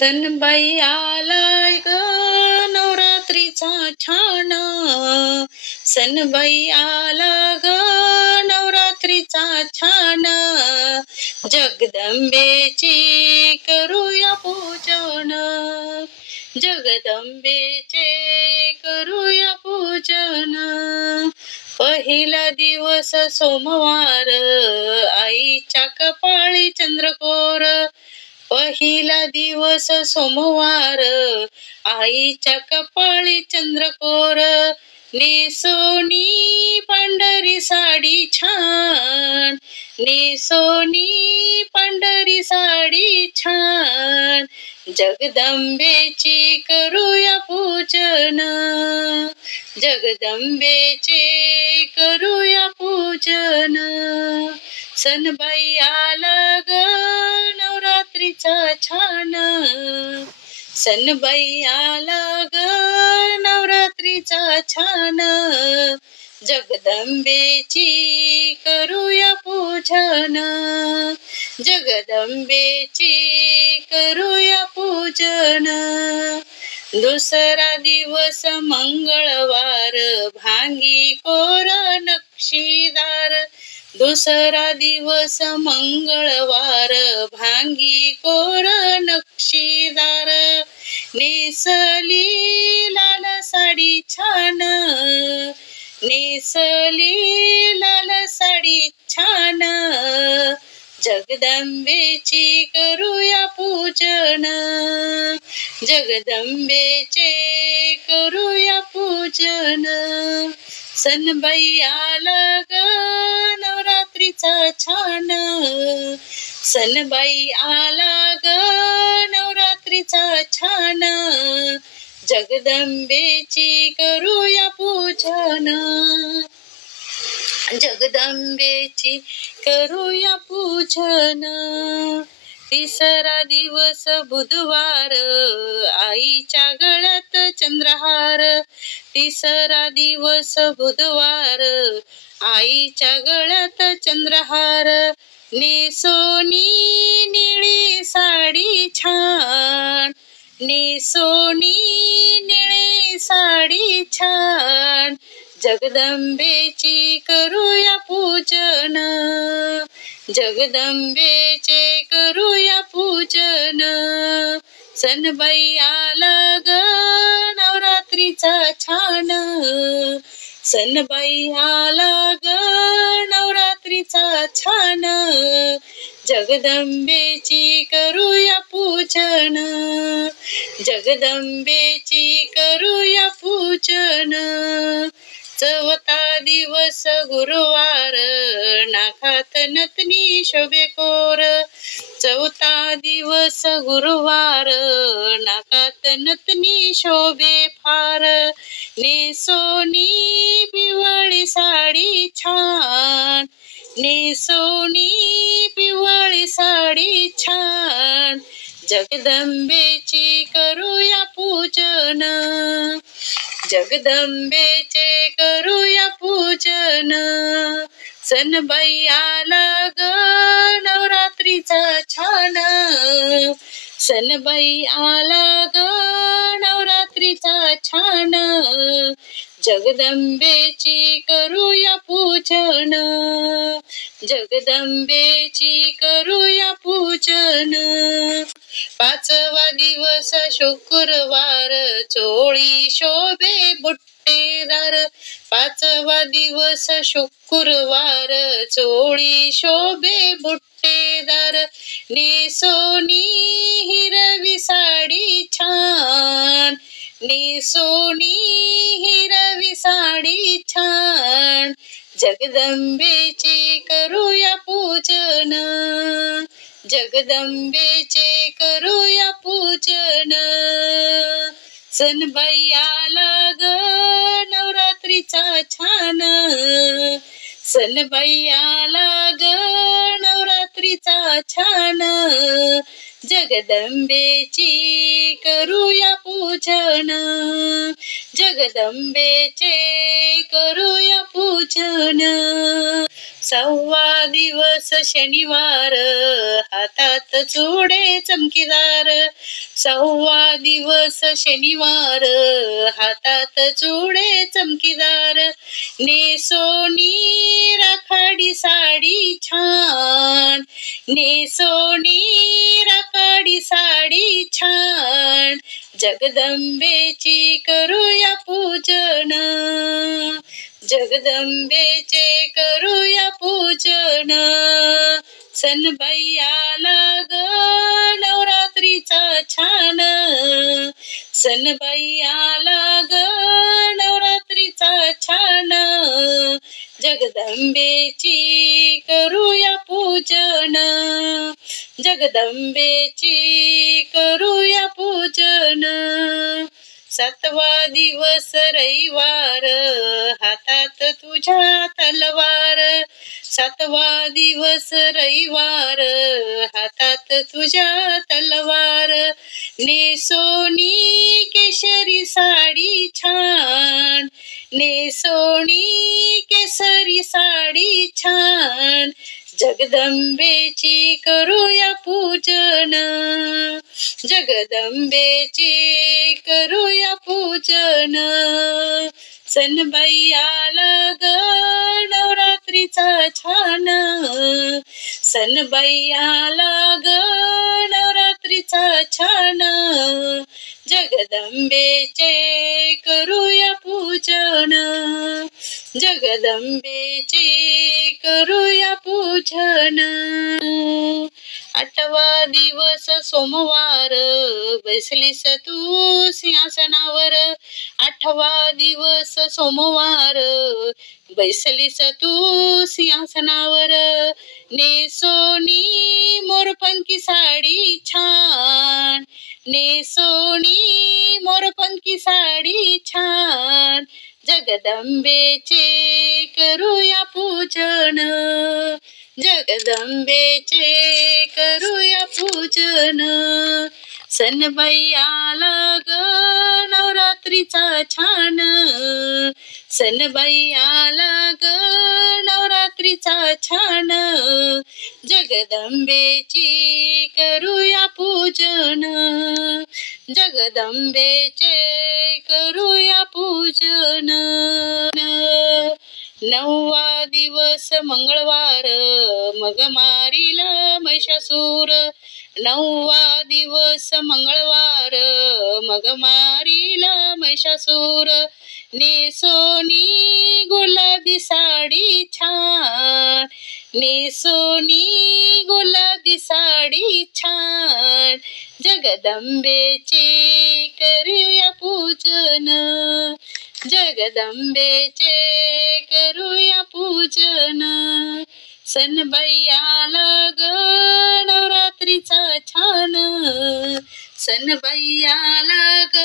सणबाई आलाय ग नवरात्रीचा छान, सणबाई आला ग नवरात्रीचा छान, जगदंबेची करूया पूजन, जगदंबेचे करूया पूजन. पहिला दिवस सोमवार आईच्या कपाळी चंद्रकोर, पहिला दिवस सोमवार आईच्या कपाळी चंद्रकोर, नेसोनी पांढरी साडी छान, नेसोनी पांढरी साडी छान, जगदंबेची करूया पूजन, जगदंबेचे करूया पूजन. सणबाई आला ग नवरात्रीचा छान, सणबाई आला ग नवरात्रीचा छान, जगदंबेची करूया पूजन, जगदंबेची करूया पूजन. दुसरा दिवस मंगळवार भांगी कोर नक्षीदार, दुसरा दिवस मंगळवार भांगी कोर नक्षीदार, नेसली लाल साडी छान, नेसली लाल साडी छान, जगदंबेची करूया पूजन, जगदंबेचे करूया पूजन. सणबाई आला ग नवरात्रीचा छान, सणबाई आला ग नवरात्रीचा छान, जगदंबेची करूया पूजन, जगदंबेची करूया पूजन. तिसरा दिवस बुधवार आईच्या गळ्यात चंद्रहार, तिसरा दिवस बुधवार आईच्या गळ्यात चंद्रहार, नेसोनी निळी साडी छान, नेसोनी निळी साडी छान, जगदंबेची करूया पूजन, जगदंबेचे करूया पूजन. सणबाई आला ग नवरात्रीचा छान, सणबाई आला ग नवरात्रीचा छान, जगदंबेची करूया पूजन, जगदंबेची करूया पूजन. चौथा दिवस गुरुवार नाकात नथनी शोभे कोर, चौथा दिवस गुरुवार नाकात नथनी शोभे फार, नेसोनी पिवळी साडी छान, नेसोनी पिवळी साडी छान, जगदंबेची करूया पूजन, जगदंबेचे करूया पूजन. सणबाई आला ग नवरात्रीचा छान, सणबाई आला ग नवरात्रीचा छान, जगदंबेची करूया पूजन, जगदंबेची करूया पूजन. पाचवा दिवस शुक्रवार चोळी शोभे बुट्टेदार, पाचवा दिवस शुक्रवार चोळी शोभे बुट्टेदार, नेसोनी हिरवी साडी छान, नेसोनी हिरवी साडी छान, जगदंबेची करूया पूजन, जगदंबेचे करूया पूजन. सणबाई आला ग नवरात्रीचा छान, सणबाई आला ग नवरात्रीचा छान, जगदंबेची करूया पूजन, जगदंबेचे करूया पूजन. सहावा दिवस शनिवार हातात चुडे चमकीदार, 6वा दिवस शनिवार, हातात चुडे चमकीदार, नेसोनी राखाडी साडी छान, नेसोनी राखाडी साडी छान, जगदंबेची करूया पूजन, जगदंबेचे करूया पूजन. सणबाई आला ग नवरात्रीचा छान, सणबाई आला ग नवरात्रीचा छान, जगदंबेची करूया पूजन, जगदंबेची करूया पूजन. 7वा दिवस रविवार, हातात तुझ्या तलवार, 7वा दिवस रविवार, हातात तुझ्या तलवार, नेसोनी केशरी साडी छान, नेसोनी केसरी साडी छान, जगदंबेची करूया पूजन, जगदंबेची करूया पूजन. सणबाई आला ग नवरात्रीचा छान, सणबाई आला ग नवरात्रीचा छान, जगदंबेचे करूया पूजन, जगदंबेचे करूया पूजन. 8वा दिवस सोमवार, बसलीस तू सिंहासनावर, 8वा दिवस सोमवार, बैसलीस तू सिंहासनावर, नेसोनी मोरपंखी साडी छान, नेसोनी मोरपंखी साडी छान, जगदंबेचे करूया पूजन, जगदंबेचे करूया पूजन. सणबाई आला ग नवरात्रीचा छान, सणबाई आला ग नवरात्रीचा छान, जगदंबेची करूया पूजन, जगदंबेचे करूया पूजन. 9वा दिवस मंगळवार, मग मारिला महिषासूर, 9वा दिवस मंगळवार, मग मारिला महिषासूर, नेसोनी गुलाबी साडी छान, नेसोनी गुलाबी साडी छान, जगदंबेचे करूया पूजन, जगदंबेचे करूया पूजन. सणबाई आला ग नवरात्रीचा छान, सणबाई आला ग